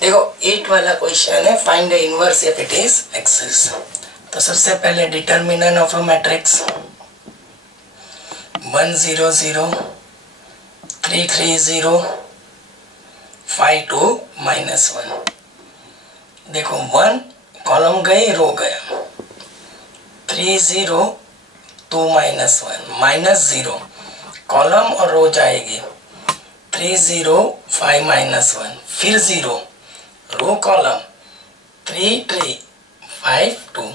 देखो 8 वाला क्वेश्चन है, find the inverse if it is exists. तो सबसे पहले डिटर्मिनेंट ऑफ अ मैट्रिक्स 1 0 0 3 3 0 5 2 -1। देखो 1 कॉलम गई, रो गया, 3 0 2 -1 -0 कॉलम और रो जाएगी, 3 0 5 -1 फिर 0 रो कॉलम 3 3 5 2।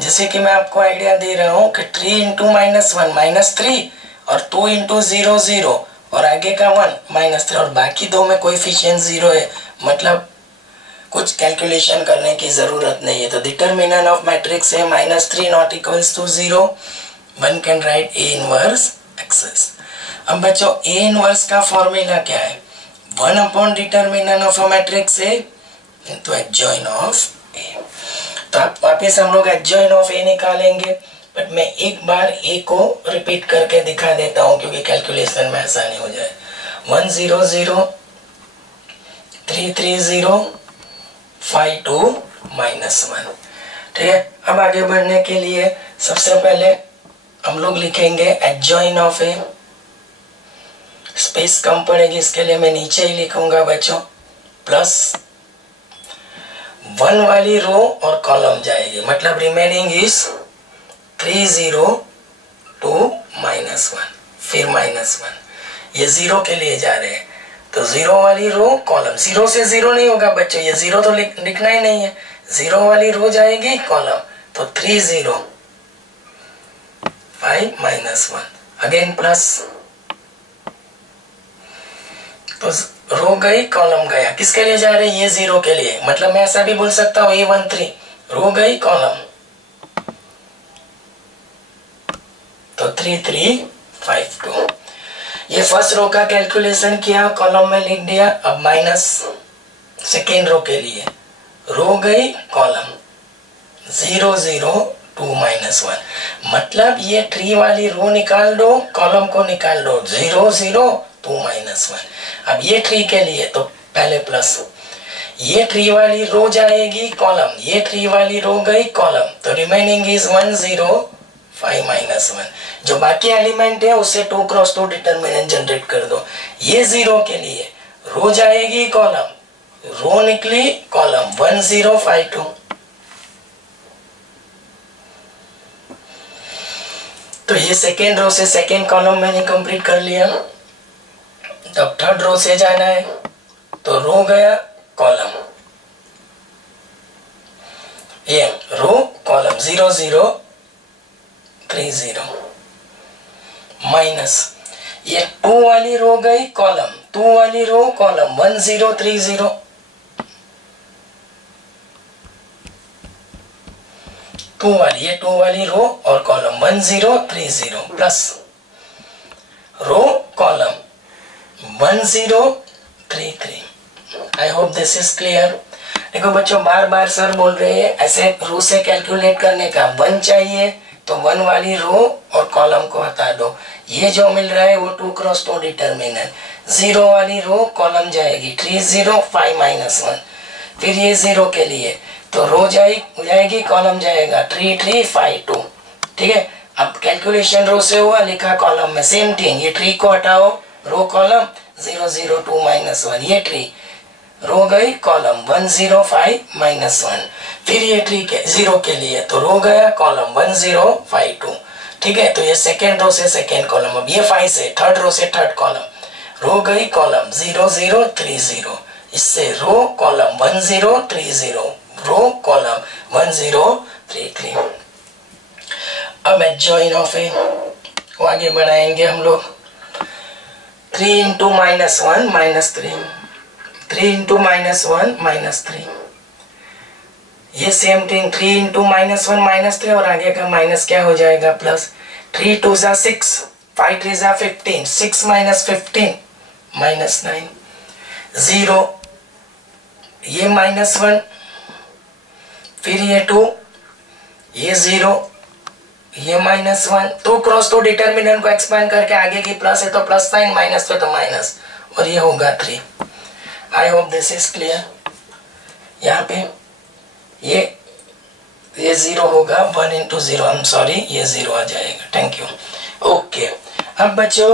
जैसे कि मैं आपको आइडिया दे रहा हूं कि 3 इंटू -1 -3 और 2 इंटू 0 0 और आगे का 1 -3 और बाकी दो में कोएफिशिएंट 0 है, मतलब कुछ कैलकुलेशन करने की जरूरत नहीं है। तो डिटर्मिनेंट ऑफ मैट्रिक्स है -3 not equals to 0, one can write A inverse exists. अब बच्चों ए इनवर्स का फॉर्मूला क्या है? 1 upon determinant of a matrix A into adjoint of A. तो आप वापस हम लोग एडजॉइन ऑफ ए निकालेंगे, बट मैं एक बार ए को रिपीट करके दिखा देता हूं क्योंकि कैलकुलेशन में आसानी हो जाए। 1 0 0 3 3 0 5 2 -1। ठीक है, अब आगे बढ़ने के लिए सबसे पहले हम लोग लिखेंगे एडजॉइन ऑफ ए। स्पेस कम पड़ेगी, इसके लिए मैं नीचे ही लिखूंगा बच्चों, प्लस 1 वाली रो और कॉलम जाएगी, मतलब रिमेनिंग इज 3 0 2 -1 फिर -1। ये 0 के लिए जा रहे हैं, तो 0 वाली रो कॉलम, 0 से 0 नहीं होगा बच्चों, ये 0 तो लिखना ही नहीं है, 0 वाली रो जाएगी कॉलम, तो 3 0 5 -1 अगेन प्लस, तो रो गई कॉलम गया, किसके लिए जा रहे हैं? ये 0 के लिए, मतलब मैं ऐसा भी बोल सकता हूँ A13 रो गई कॉलम, तो 3 3 5 2। ये फर्स्ट रो का कैलकुलेशन किया, कॉलम में लिख दिया। अब माइनस सेकेंड रो के लिए, रो गई कॉलम 0 0 2 -1, मतलब ये 3 वाली रो निकाल दो, कॉलम को निकाल दो, 0 0 2 -1। अब ये 3 के लिए तो पहले प्लस, ये 3 वाली रो जाएगी कॉलम, ये 3 वाली रो गई कॉलम, तो रिमेनिंग इज 1 0 5 -1। जो बाकी एलिमेंट है उससे 2 क्रॉस 2 डिटर्मिनेंट जनरेट कर दो। ये 0 के लिए रो जाएगी कॉलम, रो निकली कॉलम 1 0 5 2। तो ये सेकेंड रो से सेकेंड कॉलम मैंने कंप्लीट कर लिया। तब थर्ड रो से जाना है, तो रो गया कॉलम, ये रो कॉलम 0 0 3 0 माइनस, ये 2 वाली रो गई कॉलम, 2 वाली रो कॉलम 1 0 3 0, ये 2 वाली रो और column 1 0 3 0 plus row column 1 0 3 3। I hope this is clear. देखो बच्चों, बार बार सर बोल रहे हैं ऐसे रो से कैलकुलेट करने का, 1 चाहिए तो 1 वाली रो और कॉलम को हटा दो, ये जो मिल रहा है वो 2 क्रॉस 2 डिटर्मिनेंट, 0 वाली रो कॉलम जाएगी 3 0 5 -1, फिर ये 0 के लिए तो रो जाएगी कॉलम जाएगा 3 3 5 2। ठीक है, अब कैलकुलेशन रो से हुआ, लिखा कॉलम में, सेम थिंग, ये 3 को हटाओ, रो कॉलम 0 0 2 -1, ये 3 रो गई कॉलम 1 0 5 -1, फिर ये 3 के 0 के लिए तो रो गया कॉलम 1 0 5 2। ठीक है, तो ये सेकेंड रो से सेकेंड कॉलम, अब ये 5 से थर्ड रो से थर्ड कॉलम, रो गई कॉलम 0 0 3 0, इससे रो कॉलम 1 0 3 0, रो कॉलम 1 0 3 3। अब एडजॉइन ऑफ ए को आगे बढ़ाएंगे हम लोग। 3 इंटू -1 -3, 3 इंटू -1 -3, ये सेम थिंग, 3 इंटू -1 -3 और आगे का माइनस क्या हो जाएगा प्लस, 3 2 जा 6, 5 3 जा 15, 6 -15 -9, 0 ये -1, फिर ये 2, ये 0, ये -1, 2 क्रॉस 2 डिटर्मिनेंट को एक्सपेंड करके आगे की प्लस है तो प्लस साइन, माइनस है तो माइनस, और ये होगा 3। I hope this is clear. यहाँ पे ये 0 होगा, 1 इंटू 0, आई एम सॉरी, ये 0 आ जाएगा। Thank you. ओके, अब बच्चों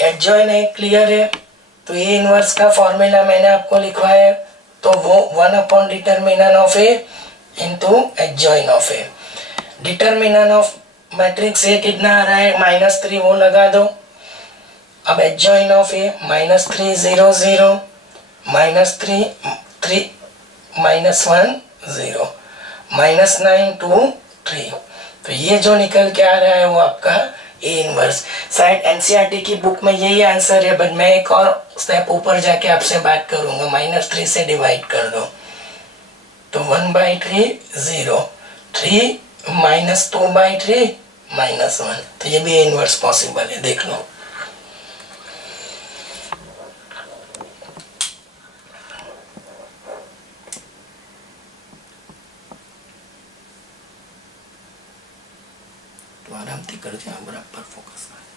एडजॉइन है, क्लियर है। तो ये इनवर्स का फॉर्मूला मैंने आपको लिखवाया है, तो वो 1 upon determinant of A into adjoin of A. Determinant of matrix A कितना आ रहा है, -3, वो लगा दो। अब एडजॉइन ऑफ ए -3 0 0 -3 3 -1 0 -9 2 3। तो ये जो निकल के आ रहा है वो आपका ए इनवर्स। शायद एनसीईआरटी की बुक में यही आंसर है, बट मैं एक और स्टेप ऊपर जाके आपसे बात करूंगा। -3 से डिवाइड कर दो तो 1/3 0, 3 -2/3 -1। तो ये भी ए इनवर्स पॉसिबल है, देख लो। तो आराम से कर, बराबर फोकस कर।